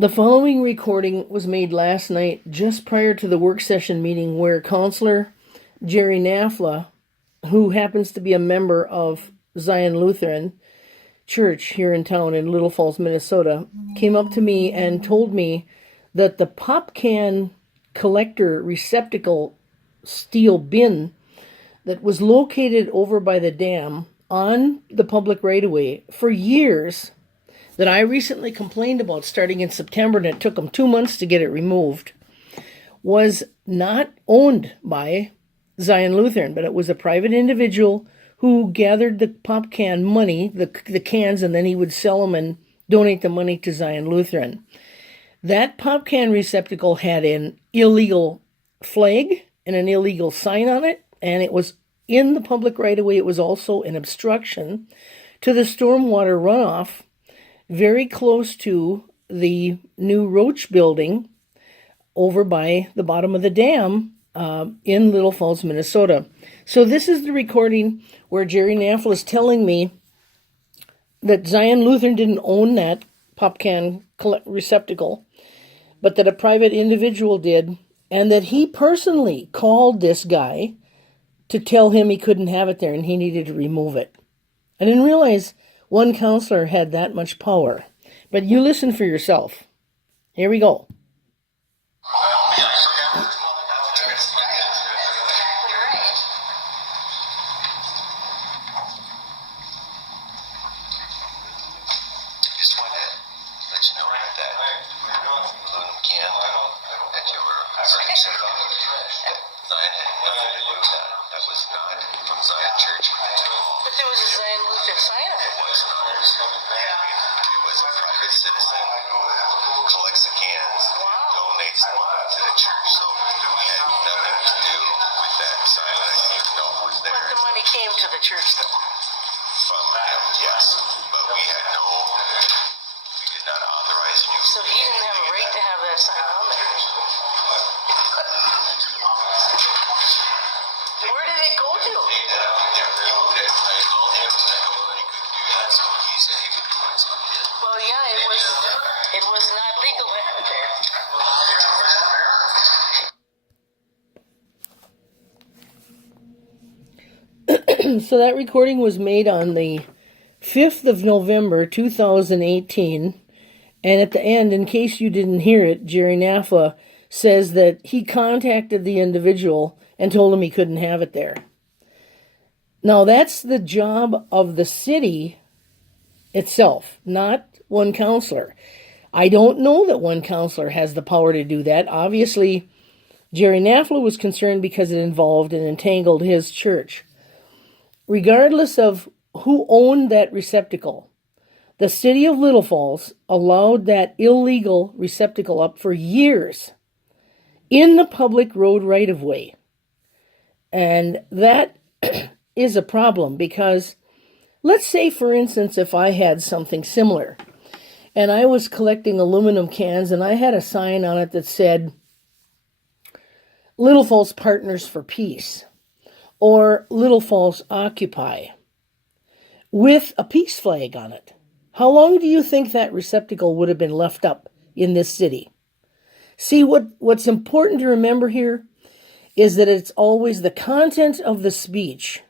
The following recording was made last night just prior to the work session meeting where Counselor Jerry Nafla, who happens to be a member of Zion Lutheran Church here in town in Little Falls, Minnesota, came up to me and told me that the pop can collector receptacle steel bin that was located over by the dam on the public right-of-way for years, that I recently complained about starting in September, and it took them 2 months to get it removed, was not owned by Zion Lutheran, but it was a private individual who gathered the pop can money, the cans, and then he would sell them and donate the money to Zion Lutheran. That pop can receptacle had an illegal flag and an illegal sign on it, and it was in the public right-of-way. It was also an obstruction to the stormwater runoff very close to the new Roach building over by the bottom of the dam in Little Falls, Minnesota. So this is the recording where Jerry Nafla is telling me that Zion Lutheran didn't own that pop can receptacle, but that a private individual did, and that he personally called this guy to tell him he couldn't have it there and he needed to remove it. I didn't realize one counselor had that much power. But you listen for yourself. Here we go. Just wanted to let you know that aluminum can that you were upset about, Zion had nothing to do with that. That was not from Zion Church at all. But there was a Zion Lutheran sign on it. It was not. It was a private citizen who collects the cans and donates them to the church. So it had nothing to do with that sign. I didn't even know it was there. But the money came to the church, though. From him, yes. But we did not authorize you. So he didn't have a right to have that sign on there. Where did it go to? Well, yeah, it was not legal to have it there. So that recording was made on the 5th of November, 2018. And at the end, in case you didn't hear it, Jerry Nafla says that he contacted the individual and told him he couldn't have it there. Now, that's the job of the city itself, not one counselor. I don't know that one counselor has the power to do that. Obviously, Jerry Nafla was concerned because it involved and entangled his church. Regardless of who owned that receptacle, the city of Little Falls allowed that illegal receptacle up for years in the public road right-of-way. And that is a problem because, let's say, for instance, if I had something similar and I was collecting aluminum cans and I had a sign on it that said Little Falls Partners for Peace or Little Falls Occupy with a peace flag on it, how long do you think that receptacle would have been left up in this city? See, what's important to remember here is that it's always the content of the speech.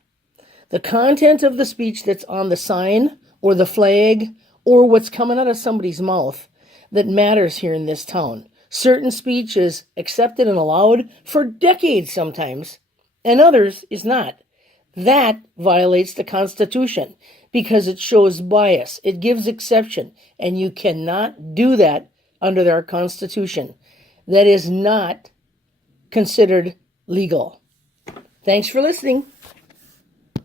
The content of the speech that's on the sign or the flag or what's coming out of somebody's mouth that matters here in this town. Certain speech is accepted and allowed for decades sometimes, and others is not. That violates the Constitution because it shows bias. It gives exception, and you cannot do that under our Constitution. That is not considered legal. Thanks for listening.